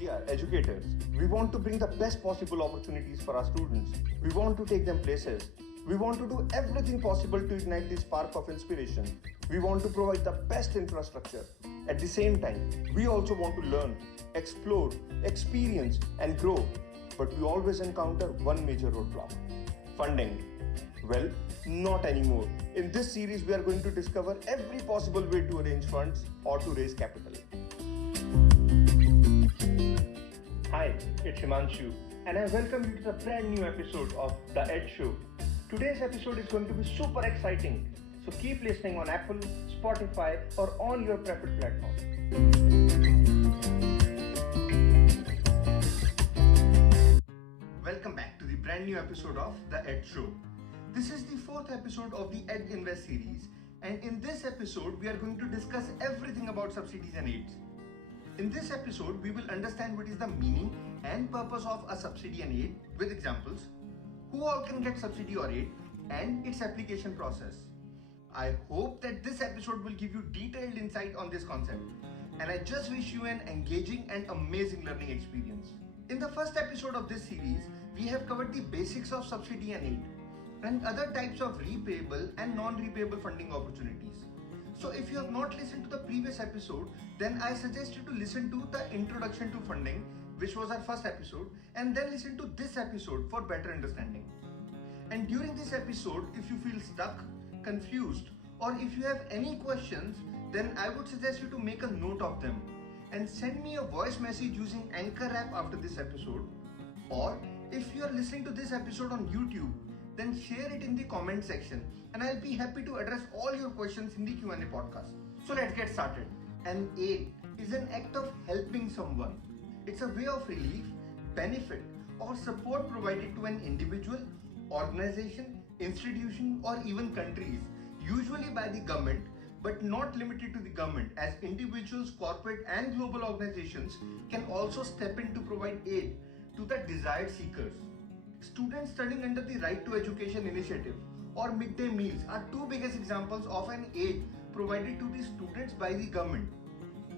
We are educators. We want to bring the best possible opportunities for our students. We want to take them places. We want to do everything possible to ignite this spark of inspiration. We want to provide the best infrastructure. At the same time, we also want to learn, explore, experience, and grow. But we always encounter one major roadblock: funding. Well, not anymore. In this series, we are going to discover every possible way to arrange funds or to raise capital. Hi, it's Himanshu, and I welcome you to the brand new episode of The Ed Show. Today's episode is going to be super exciting, so keep listening on Apple, Spotify, or on your preferred platform. Welcome back to the brand new episode of The Ed Show. This is the fourth episode of the Ed Invest series, and in this episode, we are going to discuss everything about subsidies and aids. In this episode, we will understand what is the meaning and purpose of a subsidy and aid with examples, who all can get subsidy or aid, and its application process. I hope that this episode will give you detailed insight on this concept, and I just wish you an engaging and amazing learning experience. In the first episode of this series, we have covered the basics of subsidy and aid and other types of repayable and non-repayable funding opportunities. So if you have not listened to the previous episode, then I suggest you to listen to the introduction to funding, which was our first episode, and then listen to this episode for better understanding. And during this episode, if you feel stuck, confused, or if you have any questions, then I would suggest you to make a note of them and send me a voice message using Anchor app after this episode. Or if you are listening to this episode on YouTube, then share it in the comment section, and I'll be happy to address all your questions in the Q&A podcast. So let's get started. An aid is an act of helping someone. It's a way of relief, benefit, or support provided to an individual, organization, institution, or even countries, usually by the government, but not limited to the government, as individuals, corporate, and global organizations can also step in to provide aid to the desired seekers. Students studying under the Right to Education initiative or midday meals are two biggest examples of an aid provided to the students by the government.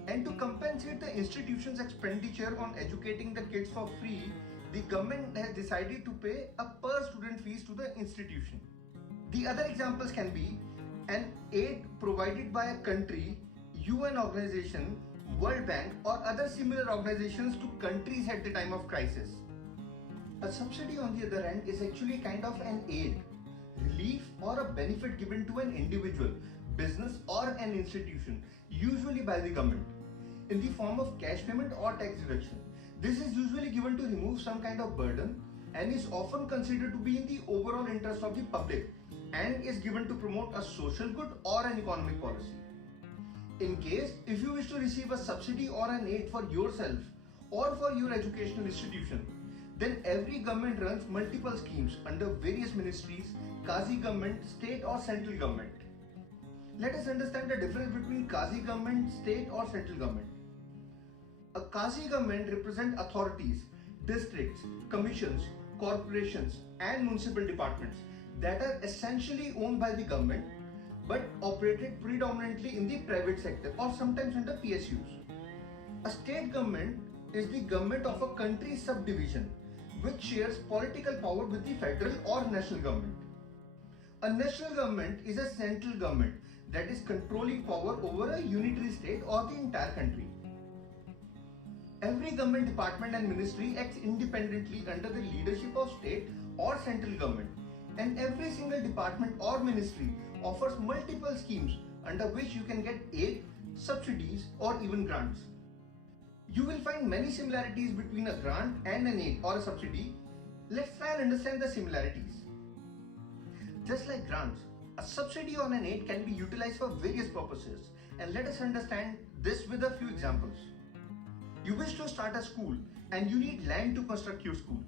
And to compensate the institution's expenditure on educating the kids for free, the government has decided to pay a per student fees to the institution. The other examples can be an aid provided by a country, UN organization, World Bank, or other similar organizations to countries at the time of crisis. A subsidy, on the other hand, is actually kind of an aid, relief, or a benefit given to an individual, business, or an institution, usually by the government, in the form of cash payment or tax deduction. This is usually given to remove some kind of burden and is often considered to be in the overall interest of the public and is given to promote a social good or an economic policy. In case, if you wish to receive a subsidy or an aid for yourself or for your educational institution, then every government runs multiple schemes under various ministries, quasi government, state or central government. Let us understand the difference between quasi government, state or central government. A quasi government represents authorities, districts, commissions, corporations and municipal departments that are essentially owned by the government but operated predominantly in the private sector or sometimes under PSUs. A state government is the government of a country's subdivision which shares political power with the federal or national government. A national government is a central government that is controlling power over a unitary state or the entire country. Every government department and ministry acts independently under the leadership of state or central government, and every single department or ministry offers multiple schemes under which you can get aid, subsidies, or even grants. You will find many similarities between a grant and an aid or a subsidy. Let's try and understand the similarities. Just like grants, a subsidy or an aid can be utilized for various purposes, and let us understand this with a few examples. You wish to start a school and you need land to construct your school.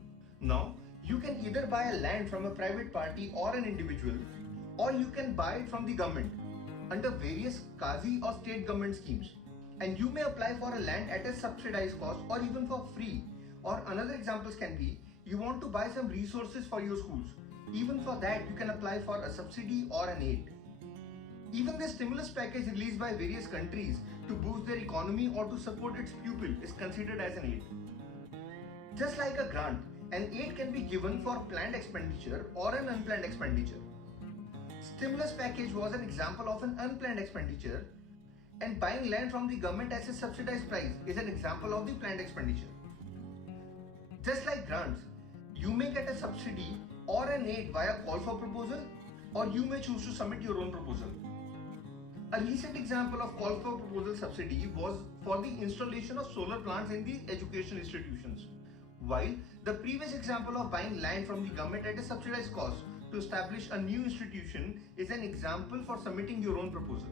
Now, you can either buy a land from a private party or an individual, or you can buy it from the government under various quasi or state government schemes. And you may apply for a land at a subsidized cost or even for free. Or another examples can be, you want to buy some resources for your schools. Even for that, you can apply for a subsidy or an aid. Even the stimulus package released by various countries to boost their economy or to support its pupil is considered as an aid. Just like a grant, an aid can be given for planned expenditure or an unplanned expenditure. Stimulus package was an example of an unplanned expenditure, and buying land from the government at a subsidized price is an example of the planned expenditure. Just like grants, you may get a subsidy or an aid via call for proposal, or you may choose to submit your own proposal. A recent example of call for proposal subsidy was for the installation of solar plants in the educational institutions, while the previous example of buying land from the government at a subsidized cost to establish a new institution is an example for submitting your own proposal.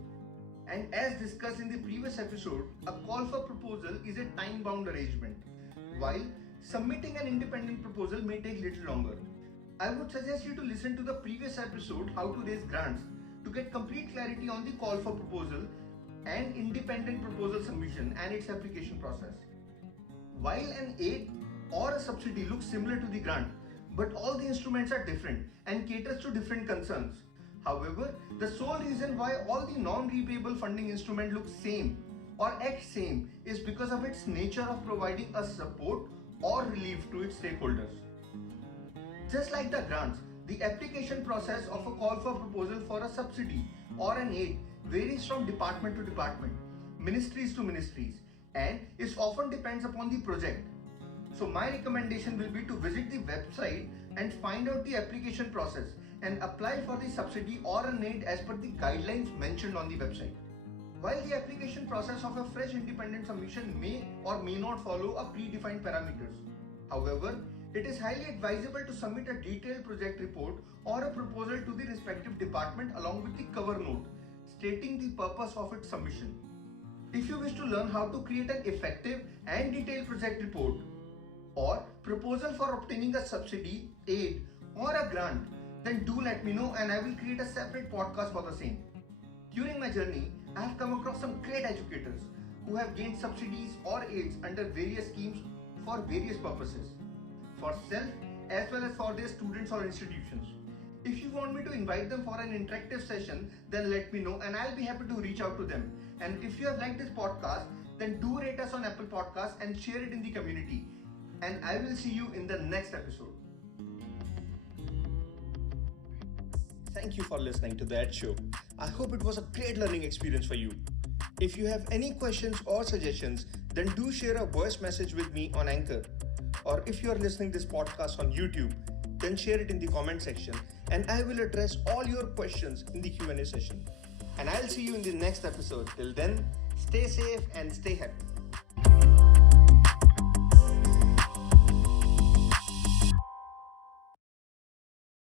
And as discussed in the previous episode, a call for proposal is a time-bound arrangement, while submitting an independent proposal may take little longer. I would suggest you to listen to the previous episode, How to Raise Grants, to get complete clarity on the call for proposal and independent proposal submission and its application process. While an aid or a subsidy looks similar to the grant, but all the instruments are different and caters to different concerns. However, the sole reason why all the non-repayable funding instruments look same or act same is because of its nature of providing a support or relief to its stakeholders. Just like the grants, the application process of a call for proposal for a subsidy or an aid varies from department to department, ministries to ministries, and it often depends upon the project. So my recommendation will be to visit the website and find out the application process and apply for the subsidy or an aid as per the guidelines mentioned on the website. While the application process of a fresh independent submission may or may not follow a predefined parameters, however, it is highly advisable to submit a detailed project report or a proposal to the respective department along with the cover note stating the purpose of its submission. If you wish to learn how to create an effective and detailed project report or proposal for obtaining a subsidy, aid or a grant, then do let me know and I will create a separate podcast for the same. During my journey, I have come across some great educators who have gained subsidies or aids under various schemes for various purposes, for self as well as for their students or institutions. If you want me to invite them for an interactive session, then let me know and I'll be happy to reach out to them. And if you have liked this podcast, then do rate us on Apple Podcasts and share it in the community. And I will see you in the next episode. Thank you for listening to The Ed Show. I hope it was a great learning experience for you. If you have any questions or suggestions, then do share a voice message with me on Anchor. Or if you are listening this podcast on YouTube, then share it in the comment section and I will address all your questions in the Q&A session. And I'll see you in the next episode. Till then, stay safe and stay happy.